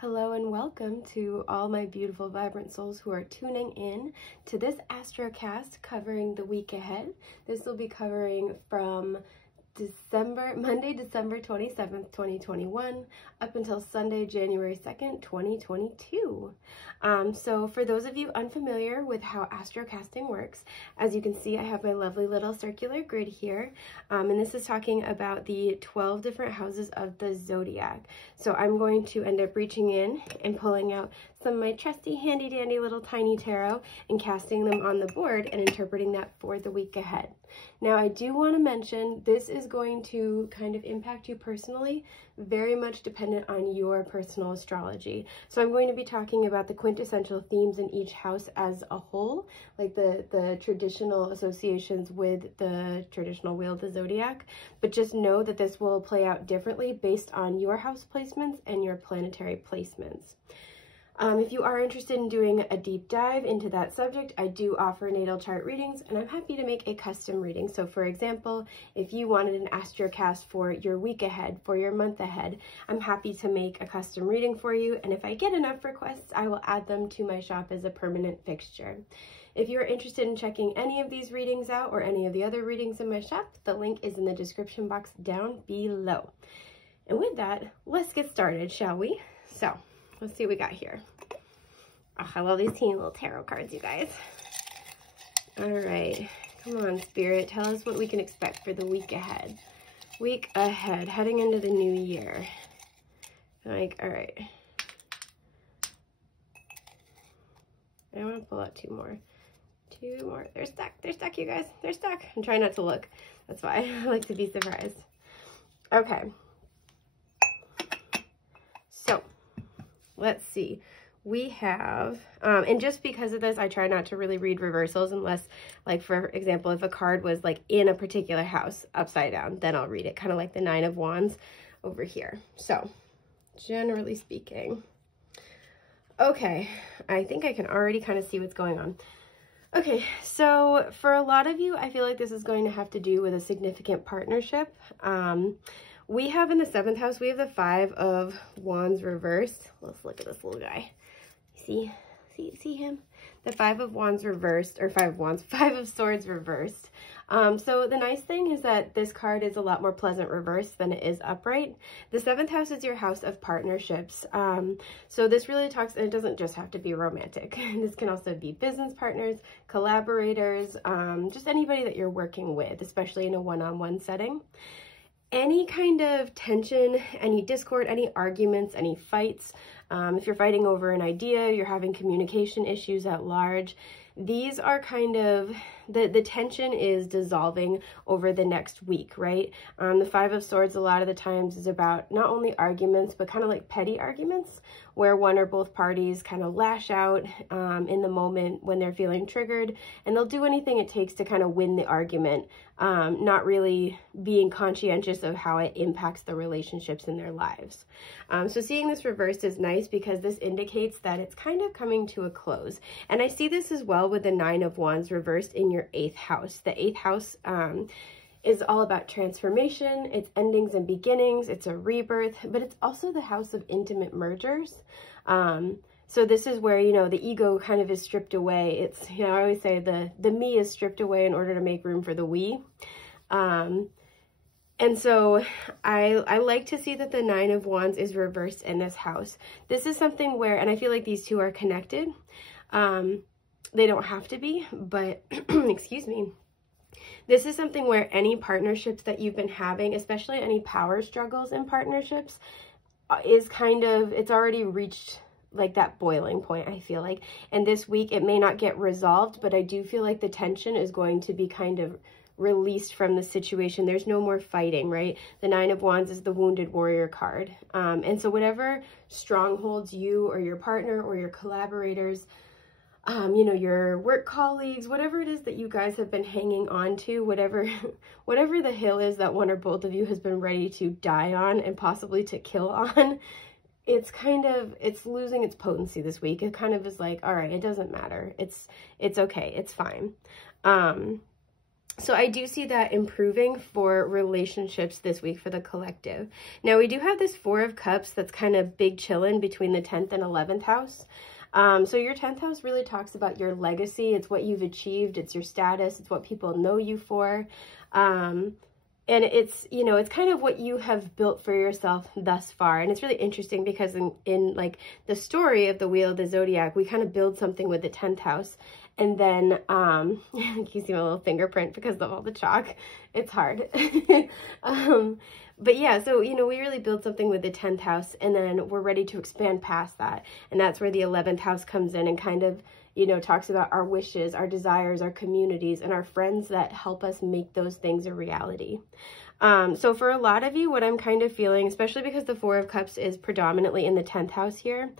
Hello and welcome to all my beautiful, vibrant souls who are tuning in to this Astrocast covering the week ahead. This will be covering from Monday, December 27th, 2021, up until Sunday, January 2nd, 2022. So for those of you unfamiliar with how astrocasting works, as you can see, I have my lovely little circular grid here, and this is talking about the 12 different houses of the zodiac. So I'm going to end up reaching in and pulling out some of my trusty handy dandy little tiny tarot and casting them on the board and interpreting that for the week ahead. Now, I do want to mention this is going to kind of impact you personally, very much dependent on your personal astrology. So I'm going to be talking about the quintessential themes in each house as a whole, like the traditional associations with the traditional wheel of the zodiac, but just know that this will play out differently based on your house placements and your planetary placements. If you are interested in doing a deep dive into that subject, I do offer natal chart readings, and I'm happy to make a custom reading. So for example, if you wanted an astrocast for your week ahead, for your month ahead, I'm happy to make a custom reading for you, and if I get enough requests, I will add them to my shop as a permanent fixture. If you're interested in checking any of these readings out or any of the other readings in my shop, the link is in the description box down below. And with that, let's get started, shall we? So, let's see what we got here. Oh, I love these teeny little tarot cards, you guys. All right, come on, Spirit. Tell us what we can expect for the week ahead. Week ahead, heading into the new year. Like, all right. I want to pull out two more. Two more. They're stuck. They're stuck, you guys. They're stuck. I'm trying not to look. That's why I like to be surprised. Okay. So, let's see. We have, and just because of this, I try not to really read reversals unless, like, for example, if a card was, like, in a particular house upside down, then I'll read it, kind of like the Nine of Wands over here. So, generally speaking. Okay, I think I can already kind of see what's going on. Okay, so for a lot of you, I feel like this is going to have to do with a significant partnership. We have in the 7th house, we have the 5 of Wands reversed. Let's look at this little guy. See him? The 5 of Wands reversed, or 5 of Swords reversed. So the nice thing is that this card is a lot more pleasant reversed than it is upright. The 7th house is your house of partnerships. So this really talks, and it doesn't just have to be romantic. This can also be business partners, collaborators, just anybody that you're working with, especially in a one-on-one setting. Any kind of tension, any discord, any arguments, any fights, if you're fighting over an idea, you're having communication issues at large, these are kind of, the tension is dissolving over the next week, right? The 5 of Swords a lot of the times is about not only arguments, but kind of like petty arguments, where one or both parties kind of lash out in the moment when they're feeling triggered, and they'll do anything it takes to kind of win the argument, not really being conscientious of how it impacts the relationships in their lives. So seeing this reversed is nice because this indicates that it's kind of coming to a close. And I see this as well with the 9 of Wands reversed in your 8th house. The 8th house is all about transformation, it's endings and beginnings, it's a rebirth, but it's also the house of intimate mergers. So this is where, you know, the ego kind of is stripped away. It's, you know, I always say the me is stripped away in order to make room for the we. And so I like to see that the 9 of Wands is reversed in this house. This is something where, and I feel like these two are connected. They don't have to be, but excuse me. This is something where any partnerships that you've been having, especially any power struggles in partnerships, is kind of, it's already reached like that boiling point, I feel like. And this week it may not get resolved, but I do feel like the tension is going to be kind of released from the situation. There's no more fighting, right? The 9 of Wands is the wounded warrior card. And so whatever strongholds you or your partner or your collaborators, you know, your work colleagues, whatever it is that you guys have been hanging on to, whatever the hill is that one or both of you has been ready to die on and possibly to kill on, it's kind of, it's losing its potency this week. It kind of is like, all right, it doesn't matter. It's okay. It's fine. So I do see that improving for relationships this week for the collective. Now we do have this 4 of Cups that's kind of big chillin' between the 10th and 11th house. So your 10th house really talks about your legacy. It's what you've achieved. It's your status. It's what people know you for. And it's, you know, it's kind of what you have built for yourself thus far. And it's really interesting because in like the story of the Wheel of the Zodiac, we kind of build something with the 10th house. And then, you see my little fingerprint because of all the chalk. It's hard. But yeah, so, you know, we really build something with the 10th house, and then we're ready to expand past that. And that's where the 11th house comes in and kind of, you know, talks about our wishes, our desires, our communities, and our friends that help us make those things a reality. So for a lot of you, what I'm kind of feeling, especially because the 4 of Cups is predominantly in the 10th house here,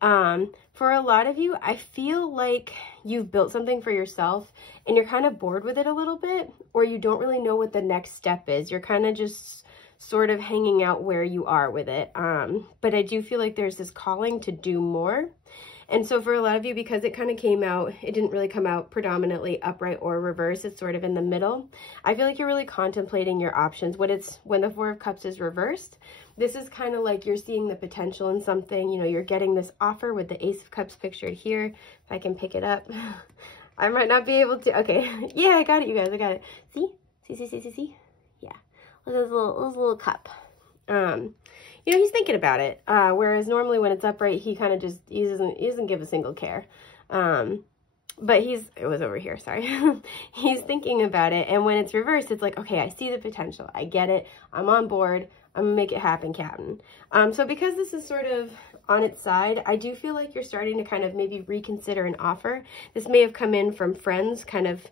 for a lot of you, I feel like you've built something for yourself and you're kind of bored with it a little bit, or you don't really know what the next step is. You're kind of just sort of hanging out where you are with it. But I do feel like there's this calling to do more. And so for a lot of you, because it kind of came out, it didn't really come out predominantly upright or reverse. It's sort of in the middle. I feel like you're really contemplating your options. When the 4 of Cups is reversed, this is kind of like you're seeing the potential in something. You know, you're getting this offer with the Ace of Cups pictured here. If I can pick it up, I might not be able to. Okay. Yeah, I got it, you guys. I got it. See? See? Yeah. Look at this little cup. You know, he's thinking about it. Whereas normally when it's upright, he kind of just, he doesn't give a single care. But it was over here, sorry. He's thinking about it. And when it's reversed, it's like, okay, I see the potential. I get it. I'm on board. I'm gonna make it happen, Captain. So because this is sort of on its side, I do feel like you're starting to kind of maybe reconsider an offer. This may have come in from friends, kind of,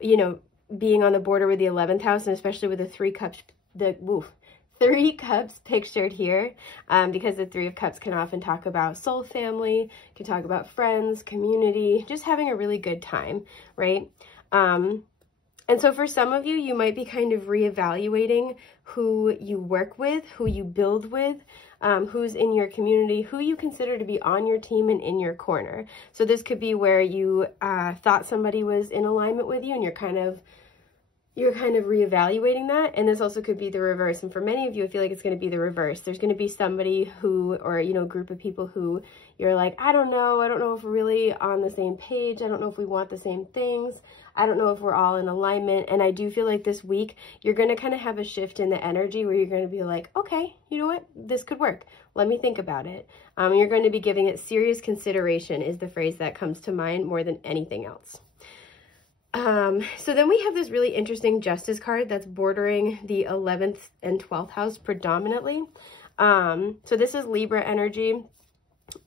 you know, being on the border with the 11th house, and especially with the 3 cups, 3 cups pictured here, because the 3 of Cups can often talk about soul family, can talk about friends, community, just having a really good time, right? And so for some of you, you might be kind of reevaluating who you work with, who you build with, who's in your community, who you consider to be on your team and in your corner. So this could be where you thought somebody was in alignment with you and you're kind of reevaluating that. And this also could be the reverse. And for many of you, I feel like it's going to be the reverse. There's going to be somebody who, or, you know, a group of people who you're like, I don't know if we're really on the same page. I don't know if we want the same things. I don't know if we're all in alignment. And I do feel like this week, you're going to kind of have a shift in the energy where you're going to be like, okay, you know what? This could work. Let me think about it. You're going to be giving it serious consideration is the phrase that comes to mind more than anything else. So then we have this really interesting Justice card that's bordering the 11th and 12th house predominantly. So this is Libra energy.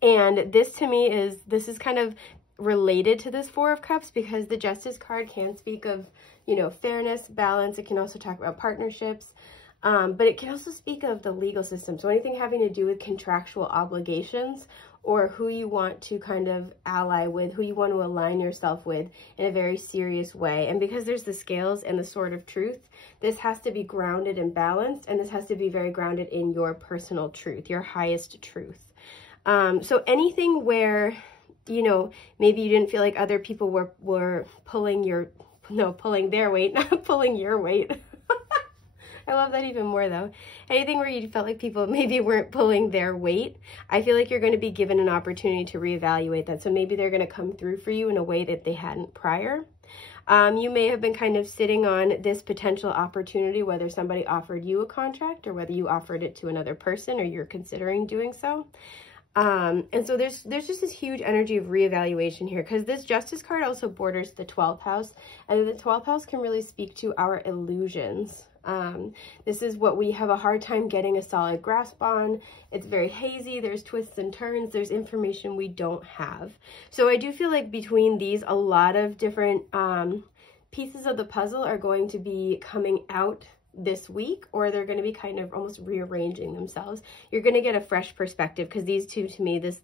And this to me this is kind of related to this 4 of Cups because the Justice card can speak of, you know, fairness, balance. It can also talk about partnerships. But it can also speak of the legal system. So anything having to do with contractual obligations or who you want to kind of ally with, who you want to align yourself with in a very serious way. And because there's the scales and the sword of truth, this has to be grounded and balanced, and this has to be very grounded in your personal truth, your highest truth. So anything where, you know, maybe you didn't feel like other people were pulling their weight, not pulling your weight. I love that even more though. Anything where you felt like people maybe weren't pulling their weight, I feel like you're going to be given an opportunity to reevaluate that. So maybe they're going to come through for you in a way that they hadn't prior. You may have been kind of sitting on this potential opportunity, whether somebody offered you a contract or whether you offered it to another person or you're considering doing so. And so there's just this huge energy of reevaluation here because this Justice card also borders the 12th house, and the 12th house can really speak to our illusions. This is what we have a hard time getting a solid grasp on. It's very hazy. There's twists and turns. There's information we don't have. So I do feel like between these, a lot of different pieces of the puzzle are going to be coming out this week, or they're going to be kind of almost rearranging themselves. You're going to get a fresh perspective because these two, to me, this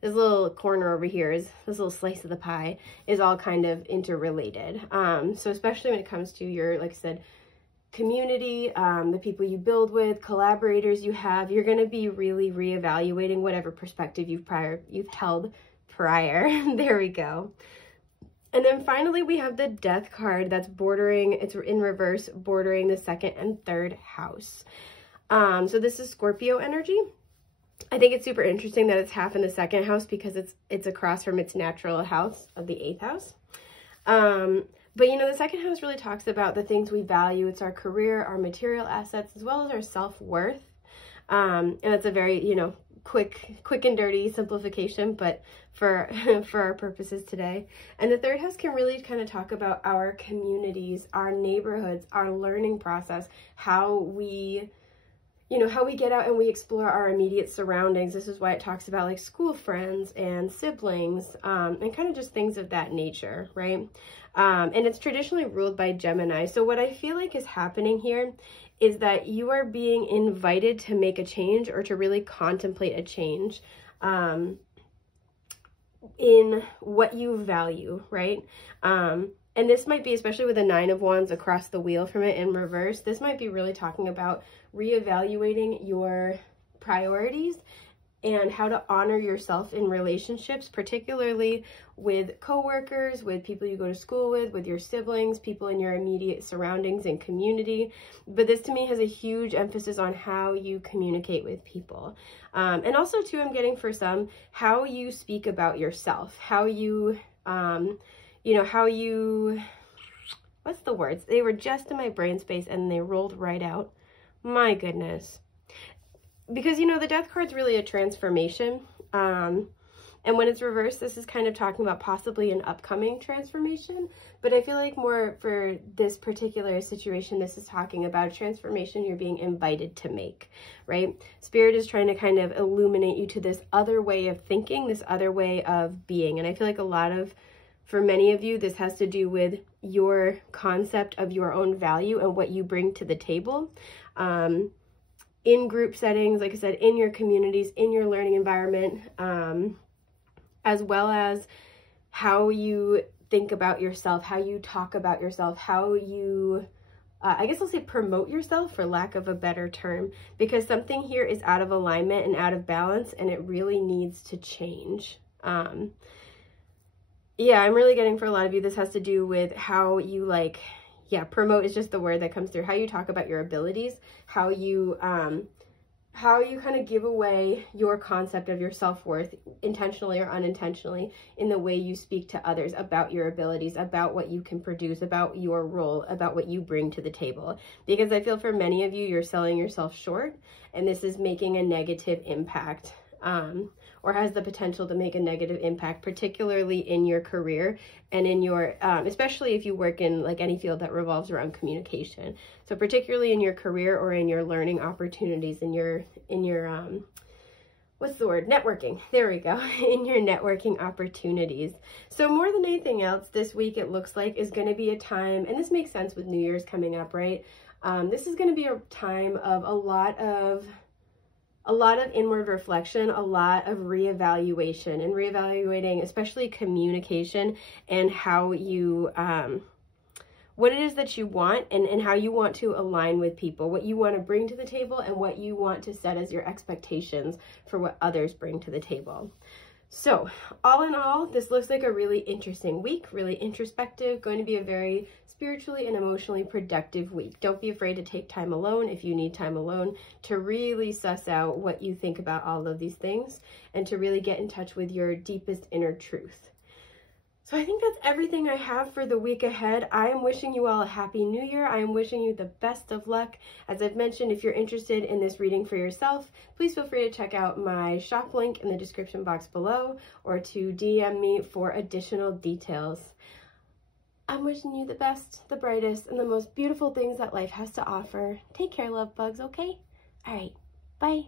little corner over here is this little slice of the pie is all kind of interrelated. So especially when it comes to your, like I said, community, the people you build with, collaborators you have, you're going to be really reevaluating whatever perspective you've held prior. There we go. And then finally, we have the Death card that's bordering, it's in reverse, bordering the 2nd and 3rd house. So this is Scorpio energy. I think it's super interesting that it's half in the 2nd house because it's across from its natural house of the 8th house. But you know, the 2nd house really talks about the things we value. It's our career, our material assets, as well as our self-worth. And it's a very, you know, quick and dirty simplification, but for our purposes today. And the 3rd house can really kind of talk about our communities, our neighborhoods, our learning process, how we, you know, how we get out and we explore our immediate surroundings. This is why it talks about like school friends and siblings, and kind of just things of that nature, right? And it's traditionally ruled by Gemini. So what I feel like is happening here is that you are being invited to make a change or to really contemplate a change in what you value, right? And this might be, especially with the 9 of Wands across the wheel from it in reverse, this might be really talking about reevaluating your priorities and how to honor yourself in relationships, particularly with coworkers, with people you go to school with your siblings, people in your immediate surroundings and community. But this to me has a huge emphasis on how you communicate with people. And also too, I'm getting for some, how you speak about yourself, how you, you know, how you, what's the words? They were just in my brain space and they rolled right out. My goodness. Because, you know, the Death card's really a transformation. And when it's reversed, this is kind of talking about possibly an upcoming transformation. But I feel like more for this particular situation, this is talking about a transformation you're being invited to make, right? Spirit is trying to kind of illuminate you to this other way of thinking, this other way of being. And I feel like for many of you, this has to do with your concept of your own value and what you bring to the table. In group settings, like I said, in your communities, in your learning environment, as well as how you think about yourself, how you talk about yourself, how you, I guess I'll say promote yourself for lack of a better term, because something here is out of alignment and out of balance and it really needs to change. Yeah, I'm really getting for a lot of you, this has to do with how you promote is just the word that comes through. How you talk about your abilities, how you kind of give away your concept of your self-worth, intentionally or unintentionally, in the way you speak to others about your abilities, about what you can produce, about your role, about what you bring to the table. Because I feel for many of you, you're selling yourself short, and this is making a negative impact. Or has the potential to make a negative impact, particularly in your career and in your, especially if you work in like any field that revolves around communication. So particularly in your career or in your learning opportunities, in your what's the word? Networking. There we go. In your networking opportunities. So more than anything else, this week it looks like is going to be a time, and this makes sense with New Year's coming up, right? This is going to be a time of a lot of inward reflection, a lot of reevaluation, and reevaluating especially communication and how you, what it is that you want and how you want to align with people, what you want to bring to the table and what you want to set as your expectations for what others bring to the table. So all in all, this looks like a really interesting week, really introspective, going to be a very spiritually and emotionally productive week. Don't be afraid to take time alone if you need time alone to really suss out what you think about all of these things and to really get in touch with your deepest inner truth. So I think that's everything I have for the week ahead. I am wishing you all a happy new year. I am wishing you the best of luck. As I've mentioned, if you're interested in this reading for yourself, please feel free to check out my shop link in the description box below or to DM me for additional details. I'm wishing you the best, the brightest, and the most beautiful things that life has to offer. Take care, love bugs, okay? All right, bye.